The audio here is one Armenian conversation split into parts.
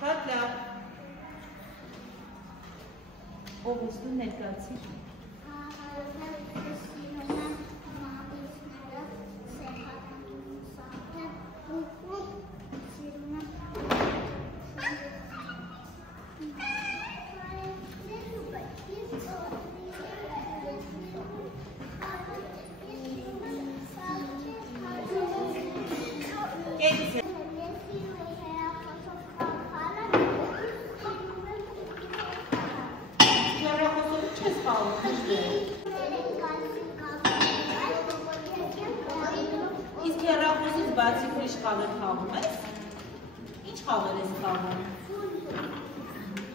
Շատ լավ։ Ով ուզում ներկայացիր։ Իսկ հեռախոսից բացի ուրիշ խաղեր խաղում ես? Ինչ խաղեր ես խաղում?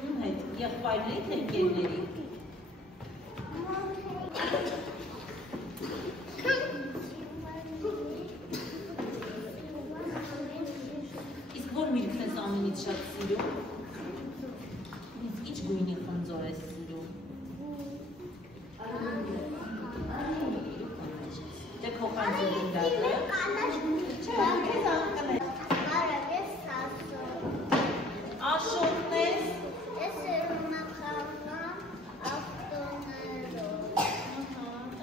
Ում հետ? Եղբայրների թե ընկերների? Իսկ որ միրգն ես ամենից շատ սիրում? Ինչ գույնի խնձոր ես սիրում? Դե քո խանձորին դատը? Աշոտն ես? Ես սիրում եմ խաղալ ավտոներով։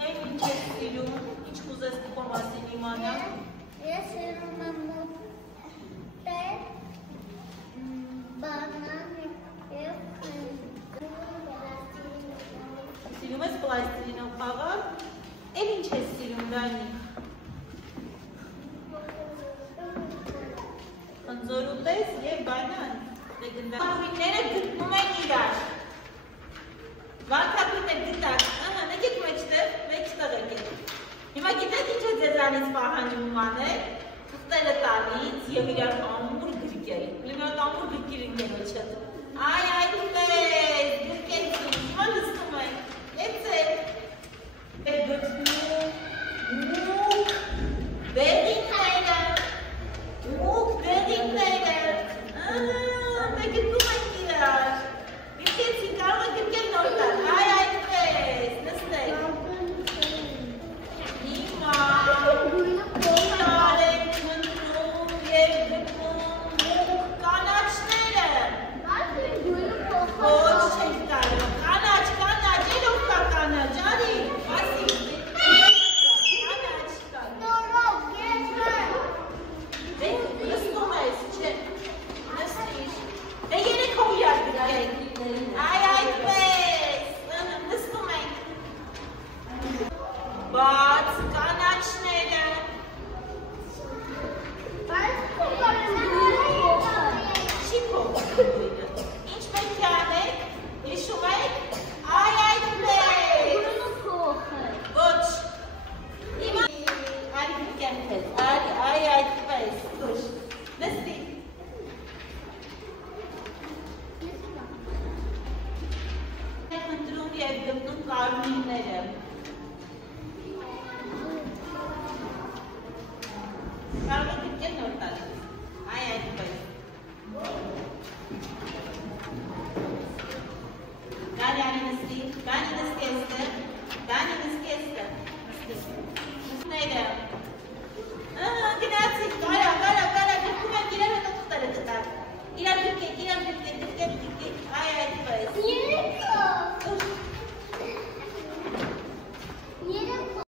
Այն ինչ ես սիրում? Ինչ կուզես քո մասին իմանալ? Ես սիրում եմ մոտել, բանան և Սիրում ես պլաստիլինով խաղալ? Էլ ինչ ես սիրում, Դանիկ? Խնձոր ուտես և բանան։ Պահույները գտնում են իրար։ Վանքապույներ գտակ, նկեք մեջտեղ եկել։ Հիմա գիտեք ինչ է ձեզանից պահանջում անել, ուտելը տալից և իրար ամուր գրկել։ Լիմոտ ամուր գրկիր ընկերոջը։ Այ այդպես, գրկեցին, հիմա լսնում են, եծել։ Գտնում, մուկ, բեղինները, գրկում ենք իրար, գրկեցին, կարող է գրկել նոր տալ, այ այդպես, նստեք, հիմա, իրար ենք մնում և գրկում կանաչները, ոչ չենք կարող, կանաչ, ելով կա կանաչ, արի, ասի, կանաչ կա, նստում ես, չէ, նստիր, դե երեքով իրար գրկենք, այ այդպես, նստում ենք, բաց կանաչները, չի փոխը, ինչ պետք է անեք, հիշում եք, այ այդպես, ոչ, հիմա, արի գրկեմ թեզ, այ այդպես, դուշ, նստի, խնդրում և գտնում կարմիրները, կարող եք